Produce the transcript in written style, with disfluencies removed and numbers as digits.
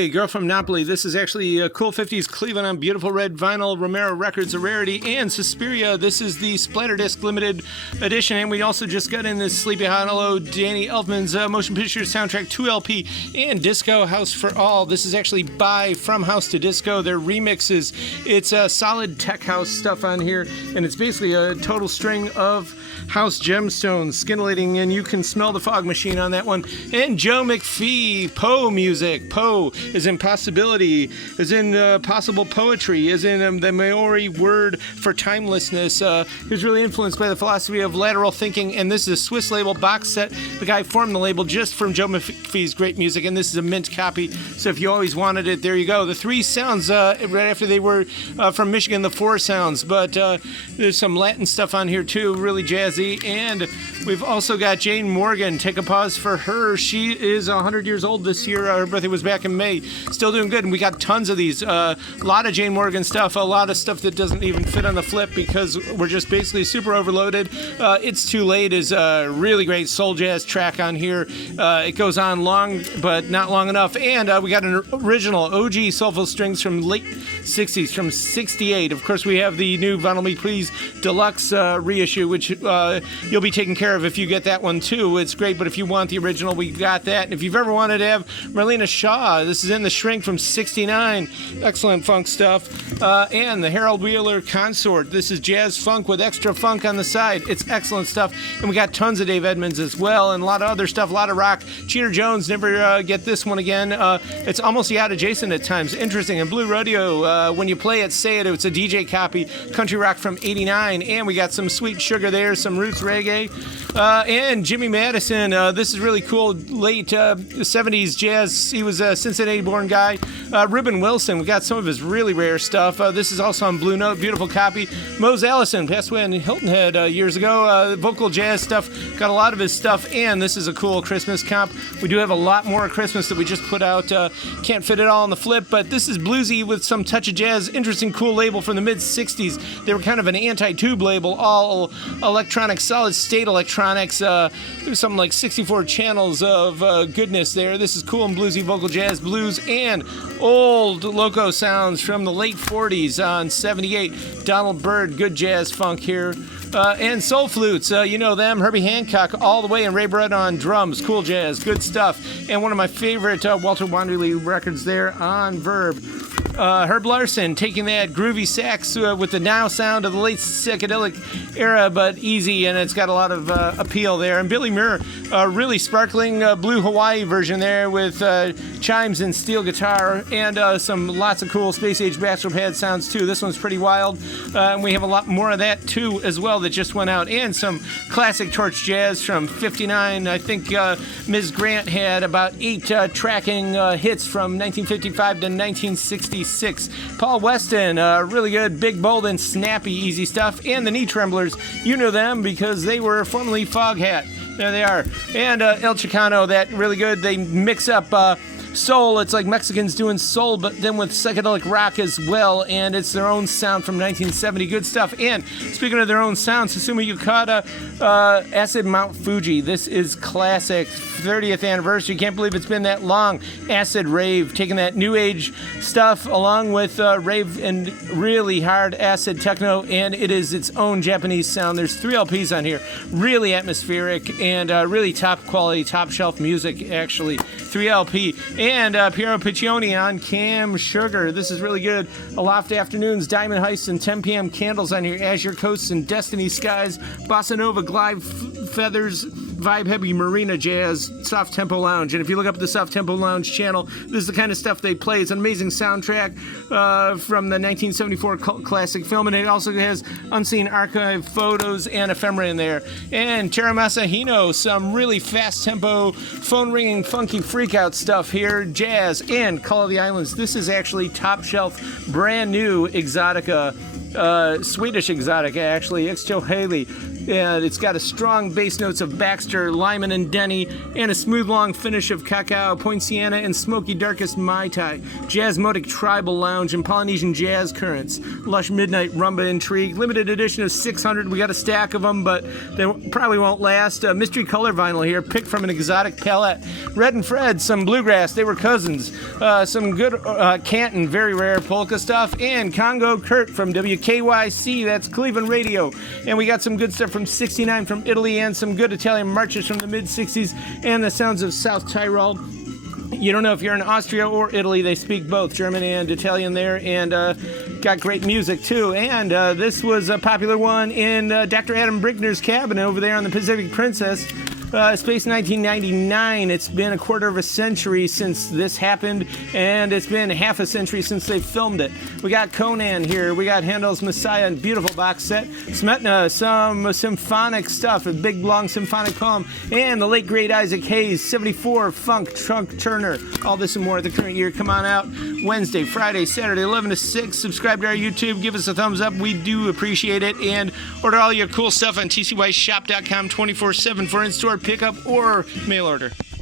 Hey, girl from Napoli. This is actually Cool 50s Cleveland on beautiful red vinyl, Romero Records, a rarity, and Suspiria. This is the Splatter Disc limited edition, and we also just got in this Sleepy Hollow, Danny Elfman's motion picture soundtrack 2LP, and Disco House for All. This is actually by From House to Disco, their remixes. It's solid tech house stuff on here, and it's basically a total string of house gemstones, scintillating, and you can smell the fog machine on that one. And Joe McPhee, Poe music. Poe is in possibility, is in possible poetry, is in the Maori word for timelessness. He was really influenced by the philosophy of lateral thinking, and this is a Swiss label box set. The guy formed the label just from Joe McPhee's great music, and this is a mint copy, so if you always wanted it, there you go. The three sounds, right after they were from Michigan, the four sounds, but there's some Latin stuff on here too, really jazzy. And we've also got Jane Morgan. Take a pause for her. She is 100 years old this year. Her birthday was back in May. Still doing good, and we got tons of these. A lot of Jane Morgan stuff, a lot of stuff that doesn't even fit on the flip because we're just basically super overloaded. It's Too Late is a really great soul jazz track on here. It goes on long, but not long enough. And we got an original OG Soulful Strings from late 60s, from 68. Of course, we have the new Vinyl Me Please Deluxe reissue, which you'll be taken care of if you get that one too. It's great, but if you want the original, we got that. And if you've ever wanted to have Marlena Shaw, this is in the Shrink from 69. Excellent funk stuff. And the Harold Wheeler Consort. This is jazz funk with extra funk on the side. It's excellent stuff. And we got tons of Dave Edmunds as well, and a lot of other stuff, a lot of rock. Cheater Jones, never get this one again. It's almost yacht adjacent at times. Interesting. And Blue Rodeo, when you play it, say it. It's a DJ copy. Country rock from 89. And we got some Sweet Sugar there, some roots reggae, and Jimmy Madison. This is really cool, late 70s jazz. He was a Cincinnati-born guy. Reuben Wilson, we got some of his really rare stuff. This is also on Blue Note, beautiful copy. Mose Allison, passed away in Hilton Head years ago. Vocal jazz stuff, got a lot of his stuff, and this is a cool Christmas comp. We do have a lot more Christmas that we just put out. Can't fit it all on the flip, but this is bluesy with some touch of jazz. Interesting, cool label from the mid-60s. They were kind of an anti-tube label, all electronic, solid state electronics, something like 64 channels of goodness there. This is cool and bluesy vocal jazz, blues, and old loco sounds from the late 40s on 78. Donald Byrd, good jazz funk here. And soul flutes, you know them, Herbie Hancock all the way, and Ray Barrett on drums, cool jazz, good stuff. And one of my favorite Walter Wanderley records there on Verb. Herb Larson taking that groovy sax with the now sound of the late psychedelic era, but easy, and it's got a lot of appeal there. And Billy Muir, really sparkling blue Hawaii version there with chimes and steel guitar, and lots of cool space age bachelor pad sounds too. This one's pretty wild, and we have a lot more of that too as well that just went out, and some classic torch jazz from 59. I think Ms. Grant had about 8 tracking hits from 1955 to 1966. Paul Weston, really good, big, bold, and snappy, easy stuff. And the Knee Tremblers, you know them because they were formerly Foghat. There they are. And El Chicano, that really good. They mix up soul. It's like Mexicans doing soul, but then with psychedelic rock as well, and it's their own sound from 1970. Good stuff. And speaking of their own sound, Susumu Yukata, Acid Mount Fuji. This is classic. 30th anniversary. Can't believe it's been that long. Acid Rave, taking that new age stuff along with rave and really hard acid techno, and it is its own Japanese sound. There's 3 LPs on here. Really atmospheric and really top quality, top shelf music, actually. 3 LP. And Piero Piccioni on Cam Sugar. This is really good. Aloft Afternoons, Diamond Heights, and 10 p.m. Candles on here. Azure Coasts and Destiny Skies. Bossa Nova, Glide Feathers, Vibe Heavy, Marina Jazz, Soft Tempo Lounge. And if you look up the Soft Tempo Lounge channel, this is the kind of stuff they play. It's an amazing soundtrack from the 1974 cult classic film, and it also has unseen archive photos and ephemera in there. And Cheramasa Hino, some really fast tempo, phone ringing, funky freakout stuff here. Jazz and Call of the Islands. This is actually top shelf, brand new exotica. Swedish exotica, actually. Exto Haley. It's got a strong bass notes of Baxter, Lyman, and Denny, and a smooth long finish of Cacao, Poinciana, and Smoky Darkest Mai Tai, Jazzmotic Tribal Lounge, and Polynesian Jazz Currents, Lush Midnight Rumba Intrigue, limited edition of 600. We got a stack of them, but they probably won't last. Mystery Color vinyl here, picked from an exotic palette. Red and Fred, some bluegrass, they were cousins. Some good Canton, very rare polka stuff, and Congo Kurt from WKYC, that's Cleveland Radio. And we got some good stuff from 69 from Italy, and some good Italian marches from the mid-60s, and the sounds of South Tyrol. You don't know if you're in Austria or Italy. They speak both German and Italian there, and got great music too. And this was a popular one in Dr. Adam Brickner's cabin over there on the Pacific Princess. Space 1999. It's been a quarter of a century since this happened, and it's been half a century since they filmed it. We got Conan here. We got Handel's Messiah, and beautiful box set. Smetana, some symphonic stuff, a big long symphonic poem, and the late great Isaac Hayes, 74 Funk Trunk Turner. All this and more at the current year. Come on out Wednesday, Friday, Saturday, 11 to 6. Subscribe to our YouTube. Give us a thumbs up. We do appreciate it. And order all your cool stuff on tcyshop.com 24/7 for in-store pickup or mail order.